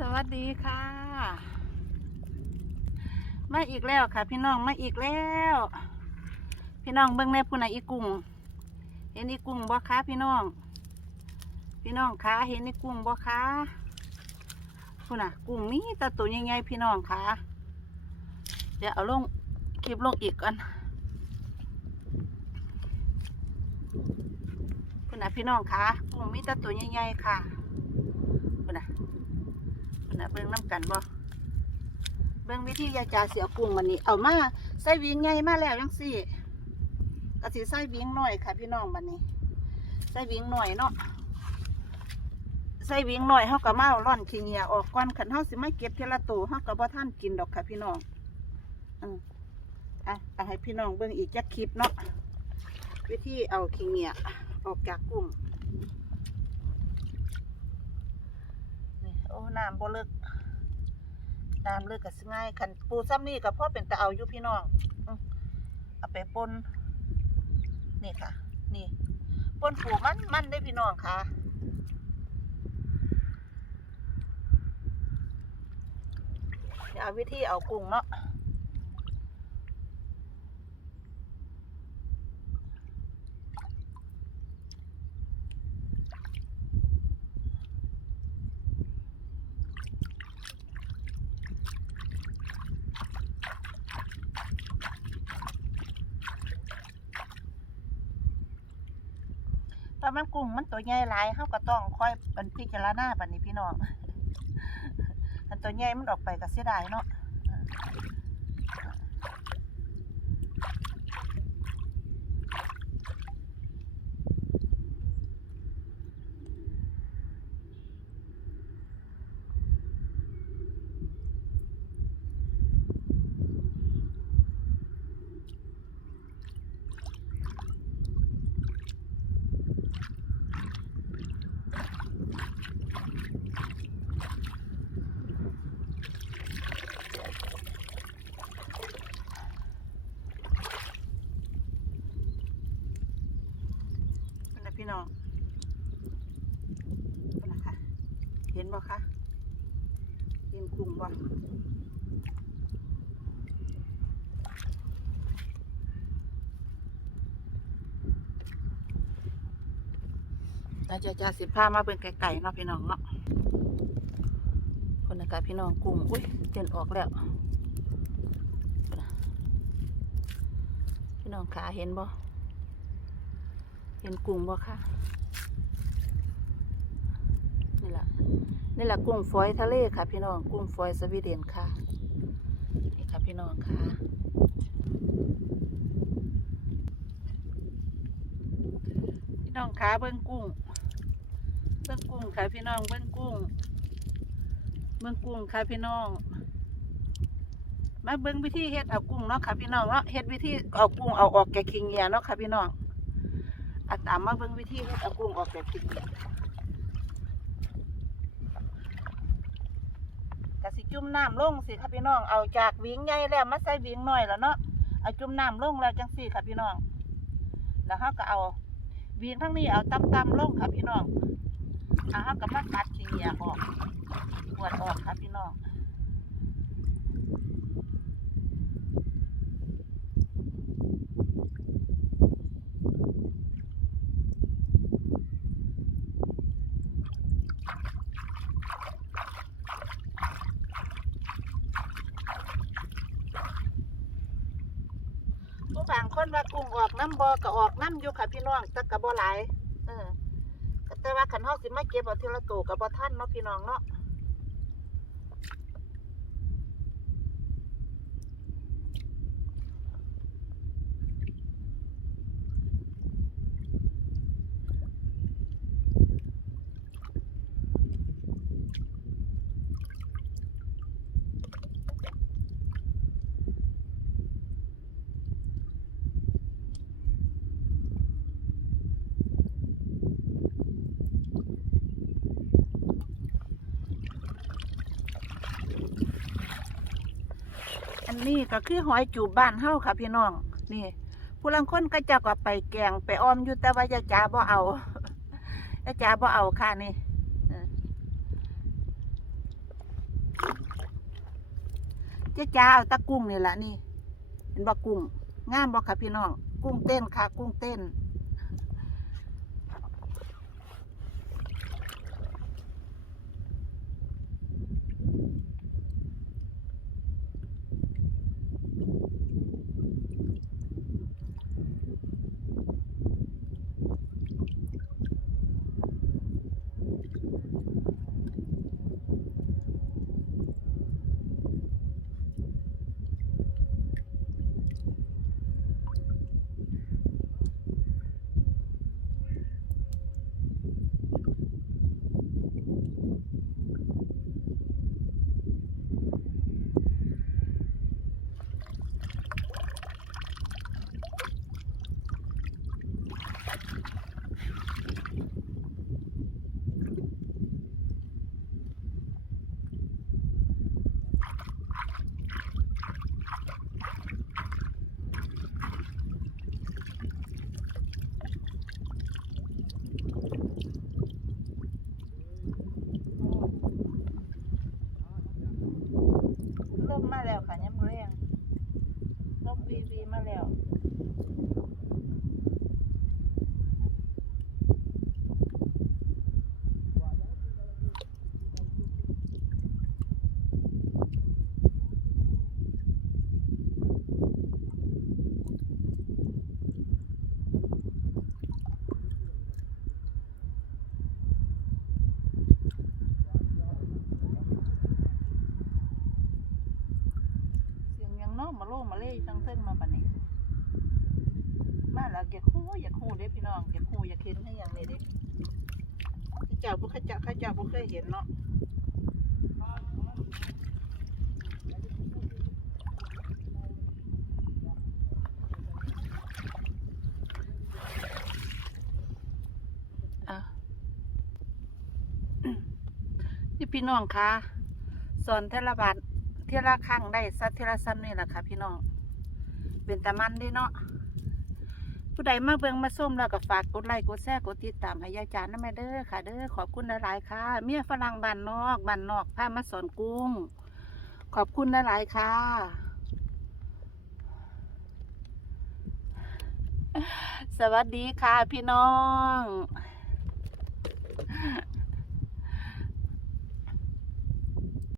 สวัสดีค่ะ มาอีกแล้วค่ะ พี่น้องมาอีกแล้ว พี่น้องเบิ่งในผู้ไหนอีกุ้งเห็นอีกุ้งบ่คะพี่น้อง พี่น้องคะเห็นอีกุ้งบ่คะผู้น่ะ กุ้งมีตาตัวใหญ่ๆพี่น้องคะเดี๋ยวเอาลงคลิปลงอีกก่อนผู้น่ะพี่น้องคะกุ้งมีตาตัวใหญ่ๆค่ะผู้น่ะ นะเบิ่งน้ำ กันบ่เบิ่งวิธียาจาเสียกุ้งวันนี้ เอามาใส่วิงไงมาแล้วยังสี่ก็สิใส่วิงหน่อยค่ะ พี่น้องบัดนี้ใส่วิงหน่อยเนาะใส่วิงหน่อยเฮาก็มาเอาร่อนขี้เหงียออกก่อนคันเฮาสิไม่เก็บเทละตัวเฮาก็บ่ทันกินดอกค่ะ พี่น้องอืมอะเอาให้พี่น้องเบิ่งอีกจักคลิปเนาะวิธีเอาขี้เหงียออกจากกุ้งนี่โอ้น้ำบ่ลึก ตามเลึกก็สิง่ายคันปูซ้ำนี่ก็พอเป็นตะเอาอยู่พี่น้องเอาไปปนนี่ค่ะ นี่ปนปูมันมันได้พี่น้องค่ะยวเอาวิธีเอากุ้งเนาะ ตอนมันกุ้งมันตัวใหญ่หลายเฮาก็ต้องค่อยเป็นพิจารณาบัดนี้พี่น้องอันตัวใหญ่มันออกไปก็เสียดายเนาะ น้องนะคะเห็นบ่คะเห็นกลุ่มบ่อาจะจะสิพามาเป็นไก่ๆเนาะพี่น้องเนาะคนอากาศพี่น้องกลุ่มอุ้ยเต้นออกแล้ว พี่น้องขาเห็นบ่ เห็นกุ้งบ่คะนี่แหละนี่แหละกุ้งฝอยทะเลค่ะ พี่น้องกุ้งฝอยสวีเดนค่ะนี่ค่ะพี่น้องค่ะพี่น้องขาเบิ้งกุ้งเบิ้งกุ้งค่ะพี่น้องเบิ้งกุ้งเบิ้งกุ้งค่ะพี่น้องมาเบิ้งวิธีเฮ็ดเอากุ้งเนาะค่ะพี่น้องเนาะเฮ็ดวิธีเอากุ้งเอาออกแกะขี้เหงียเนาะค่ะพี่น้อง อาตามมาเบิ่งวิธีเฮ็ดเอากุ้งออกแบบผิดกะสิจุ่มน้ำลงสิค่ะพี่น้อง เอาจากวิงใหญ่แล้วมาใส่วิงน้อยแล้วเนาะ เอาจุ่มน้ำลงแล้วจังสี่ค่ะพี่น้อง แล้วเขาก็เอาวิงทั้งนี้เอาตำๆลงค่ะพี่น้องเอาเขาก็มาตัดขี้เหยียออกปวดออกค่ะพี่น้อง ผู้บางคนว่ากุ้งออก น้ำบ่ก็ออกน้ำอยู่ค่ะพี่น้องแต่ก็บ่หลายเออแต่ว่าขันห้องสิไม่เก็บเอาทีละตัวกับ่ทันเนาะพี่น้องเนาะ นี่ก็คือหอยจูบบ้านเฮาค่ะพี่น้อง นี่ ผู้ลังคนก็จะก็ไปแกงไปออมอยู่แต่ว่ายาจ่าบ่เอายาจ่าบ่เอาค่ะนี่ยาจ่าเอาตะกุ้งนี่แหละนี่ เป็นบ่กุ้งงามบ่ค่ะพี่น้อง กุ้งเต้นค่ะ กุ้งเต้น ลมมาแล้วค่ะย้ำเรียงล่มวีวีมาแล้ว เสียงยังเน้อง มาโลมาเล่จังเส้นมาปะเนี่ยมาแล้วอยากคู่อยากคู่เด้พี่น้องอยากคู่อยากเห็นให้อย่างนี้เด้ข้าเจ้าพวกข้าเจ้าข้าเจ้าพวกเคยเห็นเนาะพี่น้องคะสอนเทลบาท เทละครั้งได้สักเทละซ้ำนี่แหละค่ะ พี่น้อง เป็นตะมันด้เนาะ ผู้ใดมาเบิ่งมาส้มแล้วก็ฝากกดไลค์กดแชร์กดติดตามให้ยายจานนะแม่เด้อค่ะ เด้อขอบคุณหลายๆค่ะ เมียฝรั่งบ้านนอกบ้านนอกพามาสอนกุ้ง ขอบคุณหลายๆค่ะสวัสดีค่ะพี่น้อง